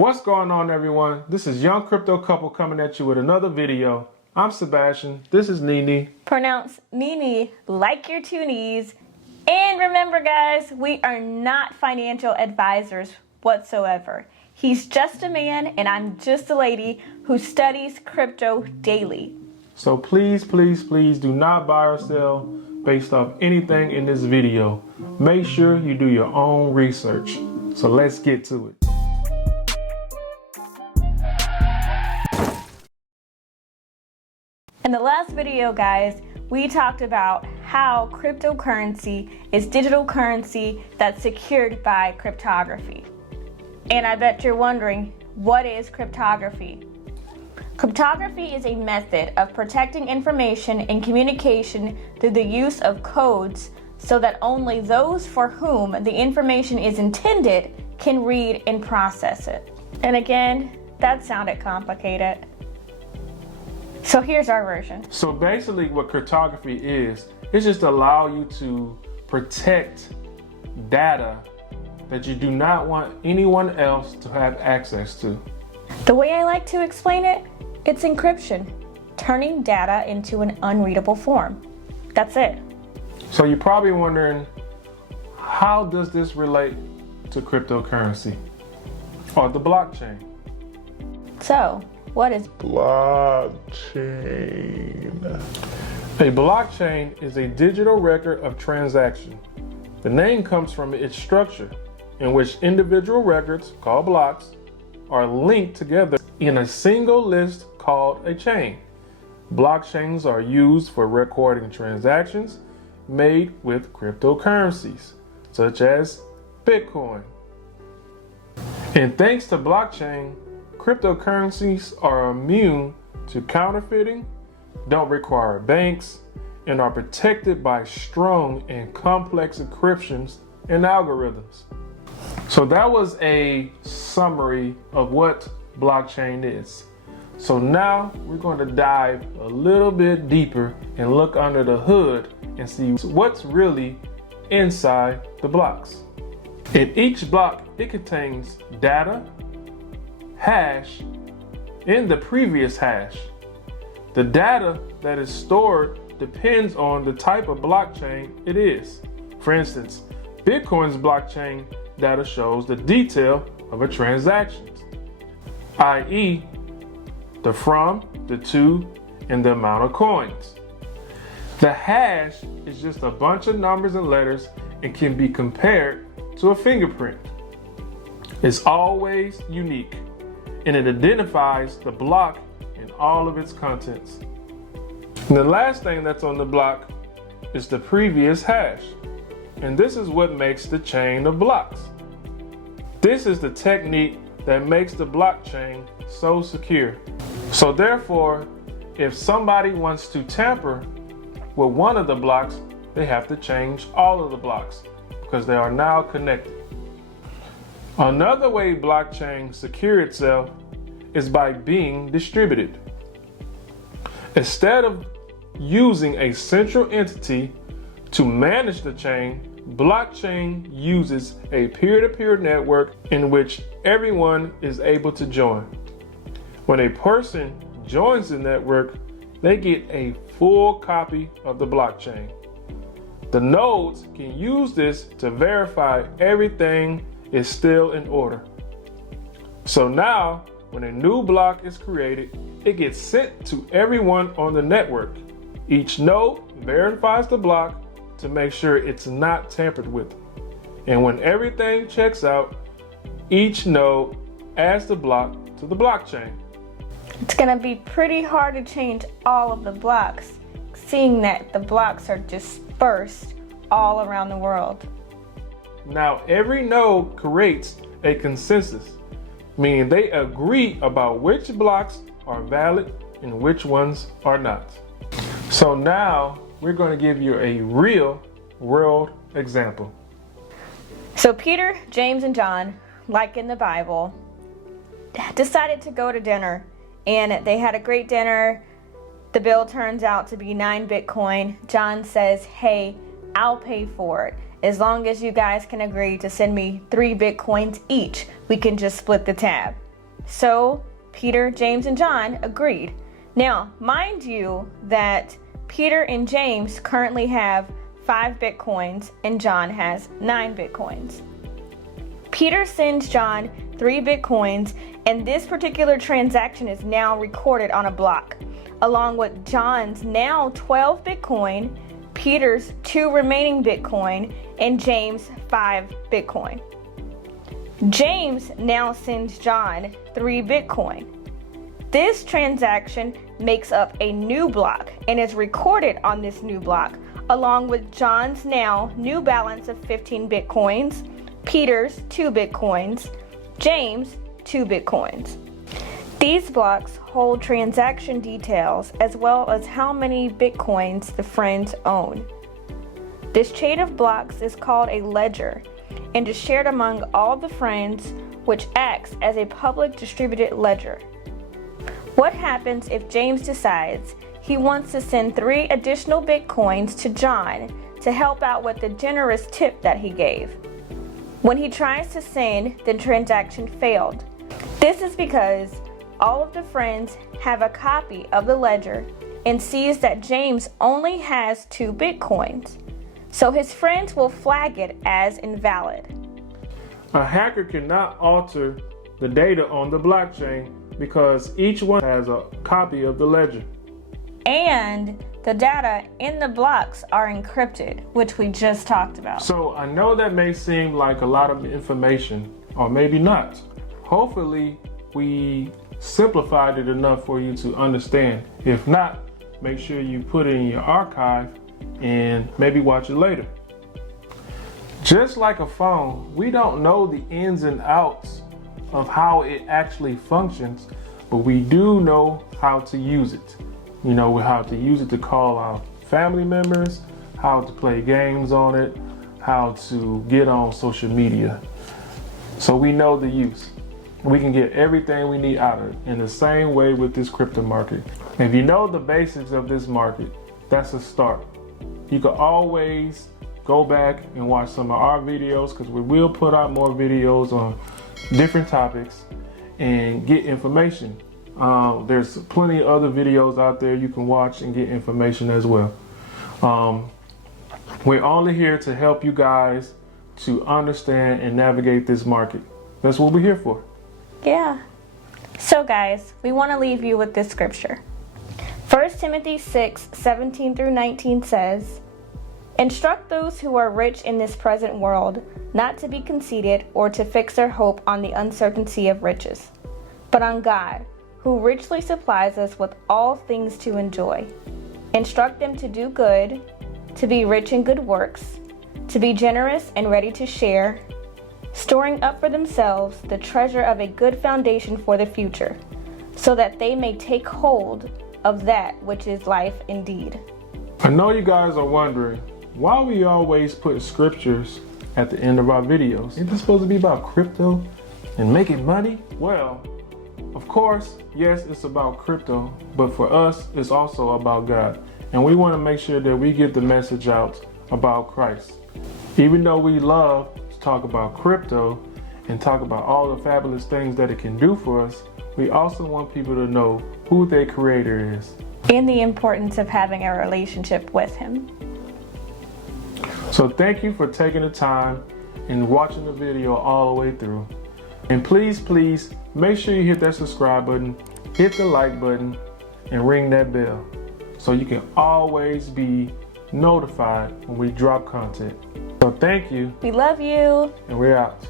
What's going on, everyone? This is Young Crypto Couple coming at you with another video. I'm Sebastian. This is Nini. Pronounce Nini like your two knees. And remember, guys, we are not financial advisors whatsoever. He's just a man and I'm just a lady who studies crypto daily. So please, please, please do not buy or sell based off anything in this video. Make sure you do your own research. So let's get to it. In the last video, guys, we talked about how cryptocurrency is digital currency that's secured by cryptography. And I bet you're wondering, what is cryptography? Cryptography is a method of protecting information and communication through the use of codes so that only those for whom the information is intended can read and process it. And again, that sounded complicated. So here's our version. So basically what cryptography is just allow you to protect data that you do not want anyone else to have access to. The way I like to explain it, it's encryption, turning data into an unreadable form. That's it. So you're probably wondering, how does this relate to cryptocurrency or the blockchain? So, what is blockchain? A blockchain is a digital record of transaction. The name comes from its structure, in which individual records, called blocks, are linked together in a single list called a chain. Blockchains are used for recording transactions made with cryptocurrencies, such as Bitcoin. And thanks to blockchain, cryptocurrencies are immune to counterfeiting, don't require banks, and are protected by strong and complex encryptions and algorithms. So that was a summary of what blockchain is. So now we're going to dive a little bit deeper and look under the hood and see what's really inside the blocks. In each block, it contains data, hash, and the previous hash. The data that is stored depends on the type of blockchain it is. For instance, Bitcoin's blockchain data shows the detail of a transaction, i.e. the from, the to, and the amount of coins. The hash is just a bunch of numbers and letters and can be compared to a fingerprint. It's always unique, and it identifies the block and all of its contents. And the last thing that's on the block is the previous hash, and this is what makes the chain of blocks. This is the technique that makes the blockchain so secure. So therefore, if somebody wants to tamper with one of the blocks, they have to change all of the blocks because they are now connected. Another way blockchain secure itself is by being distributed. Instead of using a central entity to manage the chain, blockchain uses a peer-to-peer network in which everyone is able to join. When a person joins the network, they get a full copy of the blockchain. The nodes can use this to verify everything is still in order. So now, when a new block is created, it gets sent to everyone on the network. Each node verifies the block to make sure it's not tampered with. And when everything checks out, each node adds the block to the blockchain. It's gonna be pretty hard to change all of the blocks, seeing that the blocks are dispersed all around the world. Now, every node creates a consensus, meaning they agree about which blocks are valid and which ones are not. So now we're going to give you a real world example. So Peter, James, and John, like in the Bible, decided to go to dinner, and they had a great dinner. The bill turns out to be 9 Bitcoin. John says, hey, I'll pay for it. As long as you guys can agree to send me 3 Bitcoins each, we can just split the tab. So Peter, James, and John agreed. Now, mind you that Peter and James currently have 5 Bitcoins and John has 9 Bitcoins. Peter sends John 3 Bitcoins, and this particular transaction is now recorded on a block, along with John's now 12 Bitcoin, Peter's 2 remaining Bitcoin, and James' 5 Bitcoin. James now sends John 3 Bitcoin. This transaction makes up a new block and is recorded on this new block, along with John's now new balance of 15 Bitcoins, Peter's 2 Bitcoins, James' 2 Bitcoins. These blocks hold transaction details as well as how many Bitcoins the friends own. This chain of blocks is called a ledger and is shared among all the friends, which acts as a public distributed ledger. What happens if James decides he wants to send 3 additional Bitcoins to John to help out with the generous tip that he gave? When he tries to send, the transaction failed. This is because all of the friends have a copy of the ledger and sees that James only has 2 Bitcoins. So his friends will flag it as invalid. A hacker cannot alter the data on the blockchain because each one has a copy of the ledger. And the data in the blocks are encrypted, which we just talked about. So I know that may seem like a lot of information, or maybe not. Hopefully we simplified it enough for you to understand. If not, make sure you put it in your archive and maybe watch it later. Just like a phone, we don't know the ins and outs of how it actually functions, but we do know how to use it. You know how to use it to call our family members, how to play games on it, how to get on social media. So we know the use. We can get everything we need out of it in the same way with this crypto market. If you know the basics of this market, that's a start. You can always go back and watch some of our videos because we will put out more videos on different topics and get information. There's plenty of other videos out there you can watch and get information as well. We're only here to help you guys to understand and navigate this market. That's what we're here for. Yeah. So guys, we want to leave you with this scripture. 1 Timothy 6:17 through 19 says, "Instruct those who are rich in this present world not to be conceited or to fix their hope on the uncertainty of riches, but on God, who richly supplies us with all things to enjoy. Instruct them to do good, to be rich in good works, to be generous and ready to share, storing up for themselves the treasure of a good foundation for the future, so that they may take hold of that which is life indeed." I know you guys are wondering why we always put scriptures at the end of our videos. Isn't this supposed to be about crypto and making money? Well, of course, yes, it's about crypto, but for us, it's also about God. And we want to make sure that we get the message out about Christ. Even though we love to talk about crypto and talk about all the fabulous things that it can do for us, we also want people to know who their creator is. And the importance of having a relationship with him. So thank you for taking the time and watching the video all the way through. And please make sure you hit that subscribe button, hit the like button, and ring that bell so you can always be notified when we drop content. So thank you. We love you. And we're out.